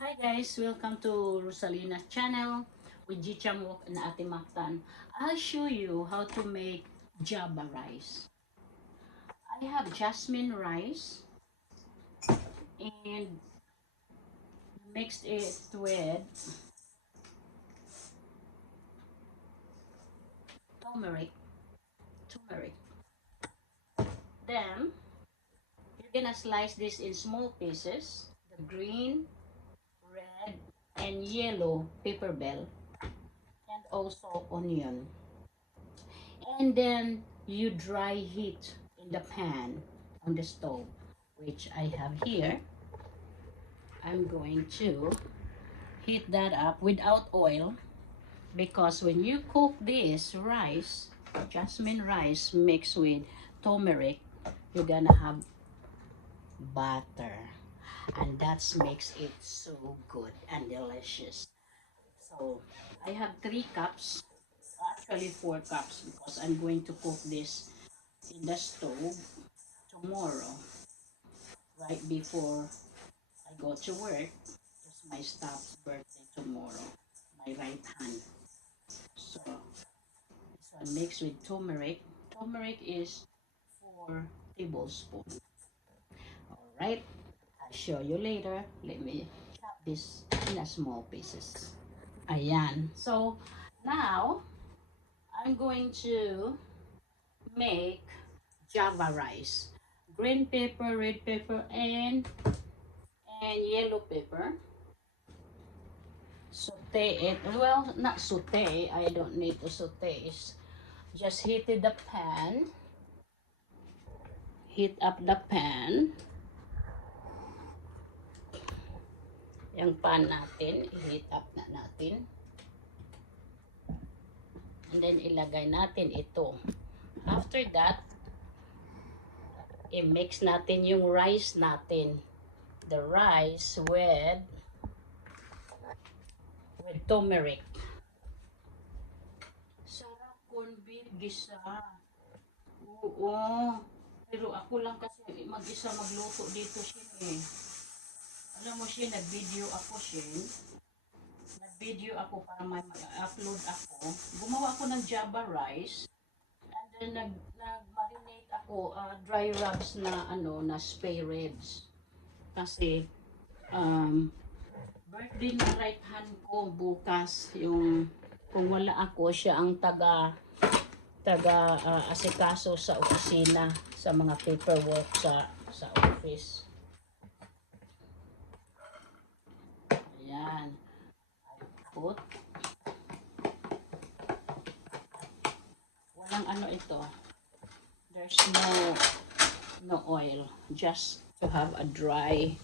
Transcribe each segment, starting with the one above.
Hi guys, welcome to Rosalina's channel with Ji Chamok and Ate Mactan. I'll show you how to make Java rice. I have jasmine rice and mixed it with turmeric. turmeric. Then you're gonna slice this in small pieces. The green, red, and yellow pepper bell and also onion. And then you dry heat in the pan on the stove, which I have here. I'm going to heat that up without oil because when you cook this rice, jasmine rice mixed with turmeric, you're gonna have butter, and that makes it so good and delicious. So I have 3 cups, actually 4 cups, because I'm going to cook this in the stove tomorrow, right before I go to work. It's my staff's birthday tomorrow, my right hand. So this one mixed with turmeric. Turmeric is 4 tablespoons. Alright, I'll show you later. Let me chop this in a small pieces. Ayan. So now I'm going to make Java rice. Green pepper, red pepper, and yellow pepper. Saute it. Well, not saute. I don't need to saute. It's just heated the pan. Heat up the pan. Yung pan natin, i-heat up na natin. And then ilagay natin ito. After that, i-mix natin yung rice natin. The rice with turmeric. Sarap corn beef gisa. Oo. Pero ako lang kasi mag-isa magluto dito siya eh. Alam mo siya, nag-video ako siya. Nag-video ako para may upload ako. Gumawa ako ng Java rice. And then nag-marinate ako dry rubs na na spare ribs. Kasi birthday na right hand ko bukas, yung kung wala ako, siya ang asikaso sa opisina, sa mga paperwork sa office. Ayan. I put. Walang ito. There's no oil. Just to have a dry,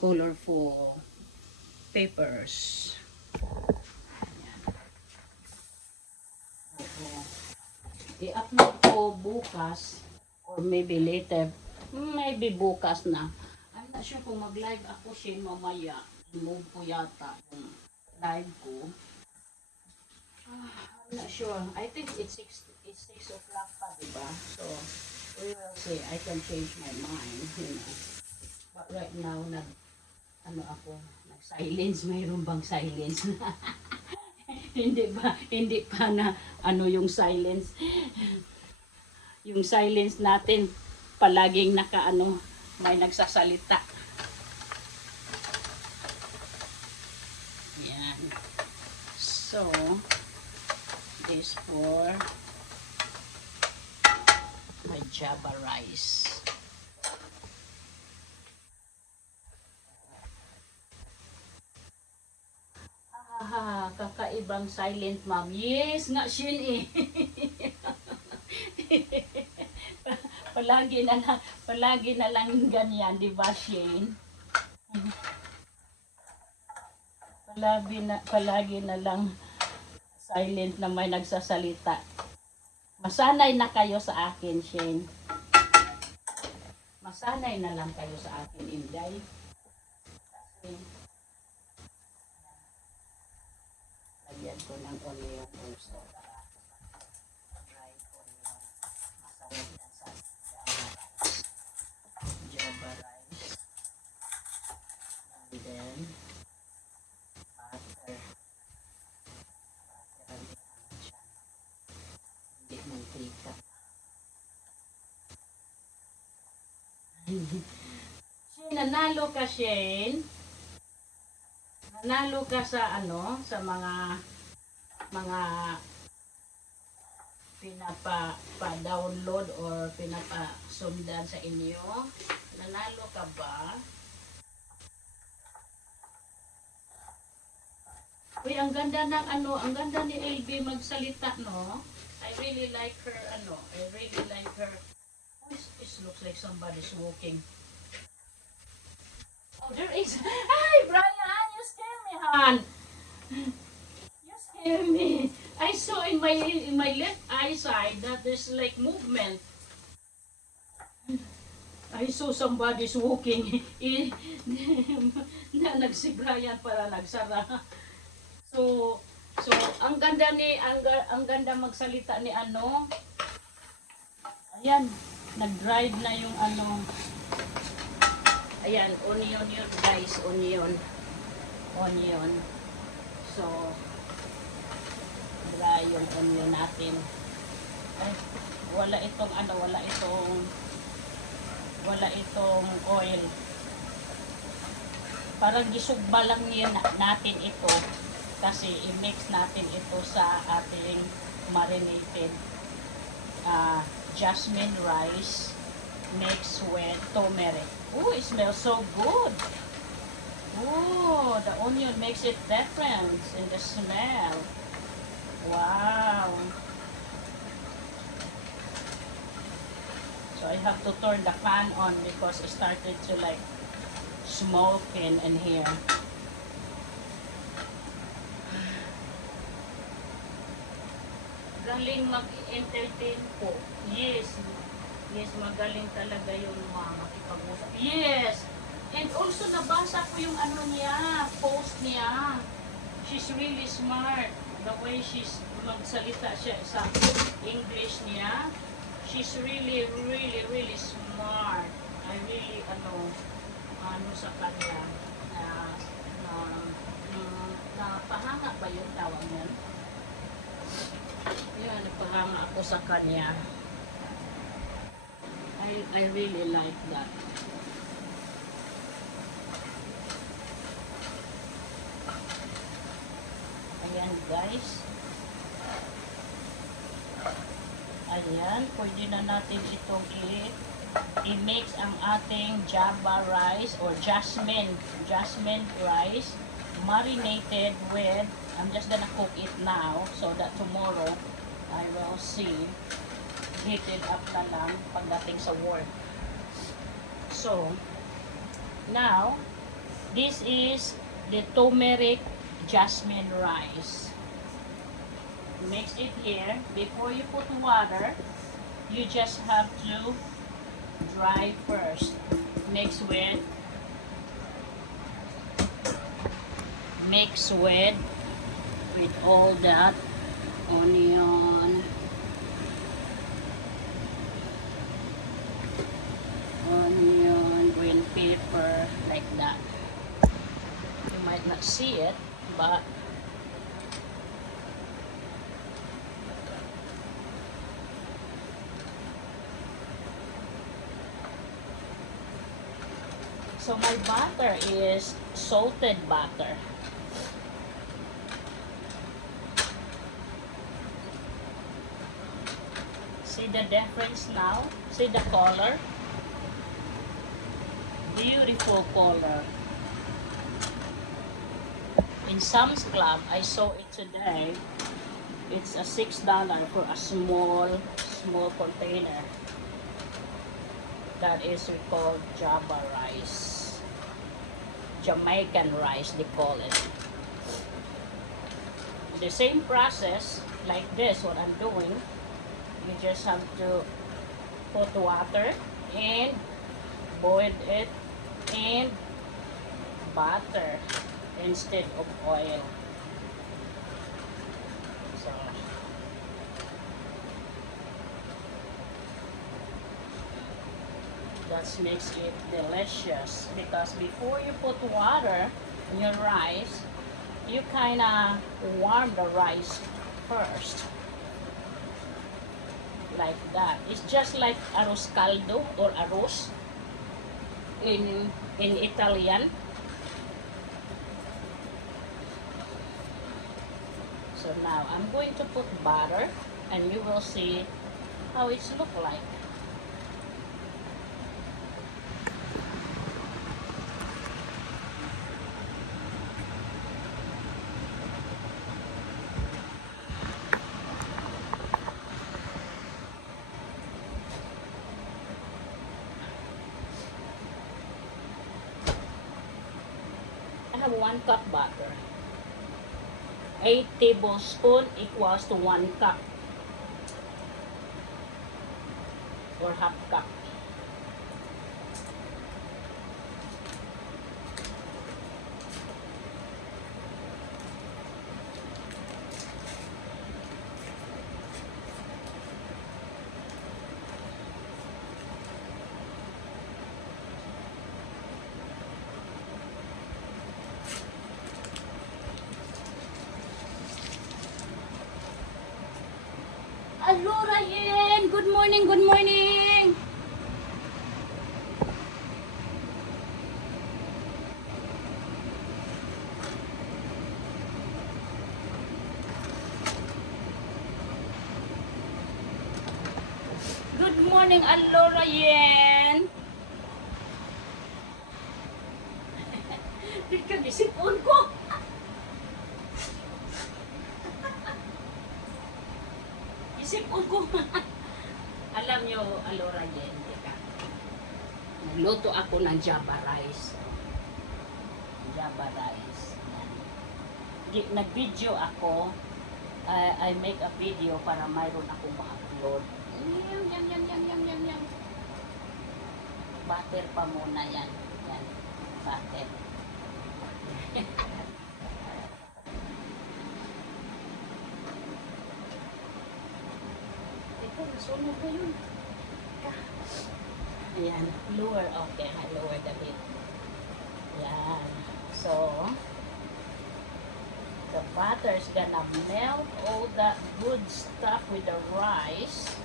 colorful papers. I-upload ko bukas or maybe later. Maybe bukas na. I'm not sure kung mag-live ako siya mamaya. Move ko yata kung live ko. I'm not sure. I think it's 6 o'clock pa, diba? So, we will see. I can change my mind, But right now, nag-silence. Mayroon bang silence? Hindi pa na, yung silence. Yung silence natin, palaging may nagsasalita. Yan. So, this for my Java rice. Kakaibang silent mom. Yes, nga Shin eh. palagi na lang ganyan, di ba Shane? Palagi na lang silent na may nagsasalita. Masanay na kayo sa akin, Shane. Masanay na lang kayo sa akin, Inday. Lagyan ko ng onion also. Dry onion. Masarap yan sa Java rice. And then, nanalo ka, Shane. Nanalo ka sa ano, sa mga pinapa-download or pinapa-sundan sa inyo. Nanalo ka ba? Uy, ang ganda ng ano, ang ganda ni LB magsalita, no? I really like her, ano, I really like her. Oh, it looks like somebody's walking. Oh, there is. Hi, Brian, you scare me, hon. You scare me. I saw in my left eyesight that there's like movement. I saw somebody's walking. Na nagsibrayan para nagsara. So, so ang ganda ni ang ganda magsalita ni ano. Ayan, nag-drive na yung ano. Ayan, onion yun guys, onion. Onion. So, dry yung onion natin. Ay, wala itong ano, wala itong oil. Parang gisugba lang yan natin ito kasi i-mix natin ito sa ating marinated jasmine rice mixed with turmeric. Oh, it smells so good. Oh, the onion makes it different in the smell. Wow. So I have to turn the fan on because it started to like smoking in here. Galing mag-entertain po. Yes. Yes, magaling talaga yung makipag-usap. Yes. And also nabasa ko yung ano niya, post niya. She's really smart. The way she's magsalita siya sa English niya. She's really, really, really smart. I really, ano sa kanya, napahanga ba yung tawag niyan? Yan, napahanga ako sa kanya. I really like that. Ayan guys. Ayan, pwede na natin itong i-mix ang ating java rice or jasmine rice marinated with, I'm just gonna cook it now so that tomorrow I will see, heat it up na lang pagdating sa work. So now this is the turmeric jasmine rice. Mix it here. Before you put water, you just have to dry first. Mix with all that onion, green pepper, like that. You might not see it, but so my butter is salted butter. See the difference now? See the color? Beautiful color. In Sam's Club, I saw it today. It's a $6 for a small container. That is we call Java rice. Jamaican rice, they call it. The same process like this, what I'm doing, you just have to put water and boil it in butter instead of oil. So that makes it delicious because before you put water in your rice, you kinda warm the rice first. Like that. It's just like arroz caldo or arroz in in Italian. So now I'm going to put butter and you will see how it's look like. I have 1 cup butter. 8 tablespoons equals to 1 cup or half cup. Hello, Ryan! Good morning, good morning! Good morning, hello, Ryan! Di ka bisipon ko! Bisipon ko! Alam nyo, hello, Ryan, teka. Nagluto ako ng Java rice. Java rice. Nag-video ako. I make a video para mayroon akong ma-upload. Yan. Butter pa muna yan. Yan. Butter. Ito, nasunog na yun. Ayan. Lower. Okay. I lower the bit. Yan. So, the butter is gonna melt all the good stuff with the rice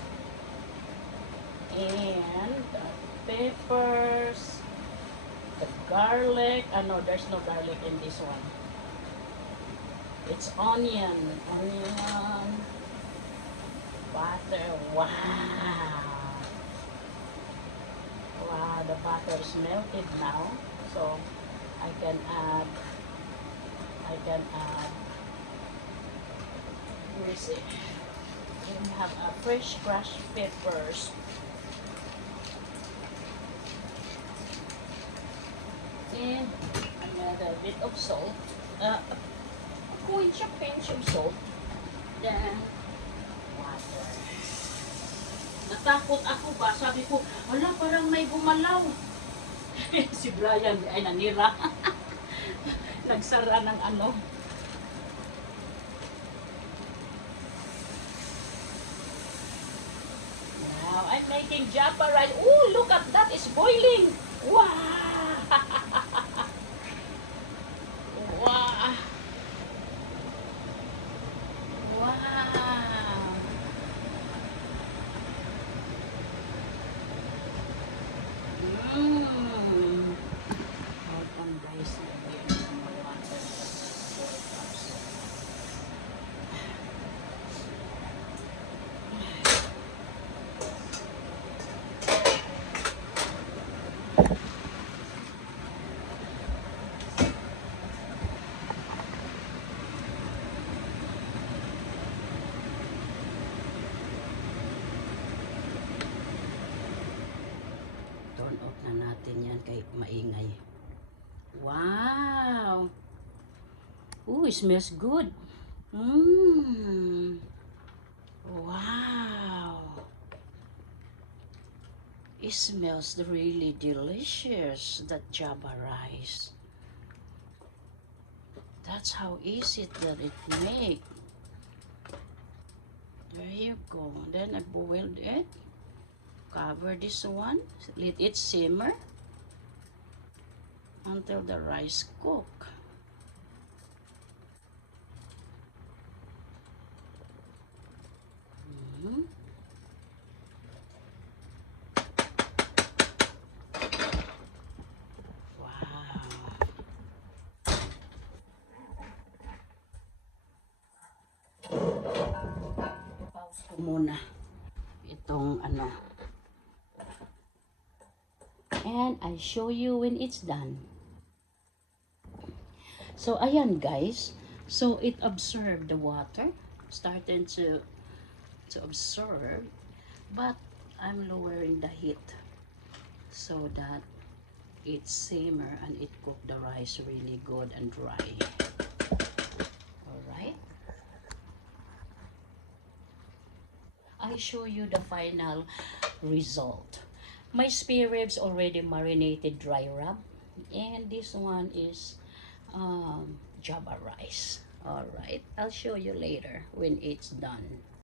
and the peppers, the garlic. No, there's no garlic in this one. It's onion, butter. Wow, the butter is melted now, so I can add where is it? We have a fresh crushed peppers. And another bit of salt. A pinch of salt. Then water. Natakot ako ba? Sabi ko, wala, parang may gumalaw. Si Brian ay nanira. Nagsara ng ano. Now I'm making japa rice. Oh, look at that, it's boiling. Wow. Wow. Wow. Hold on guys. Turn off na natin yan kay maingay. Wow! Ooh, it smells good. Wow! It smells really delicious, that Java rice. That's how easy that it make. There you go. Then I boiled it. Cover this one. Let it simmer until the rice cook. Wow. ko muna itong ano. And I'll show you when it's done. So, ayan guys. So, it absorbed the water. Starting to absorb. But, I'm lowering the heat. So that it simmer and it cook the rice really good and dry. Alright. I show you the final result. My spare ribs already marinated dry rub, and this one is java rice. All right, I'll show you later when it's done.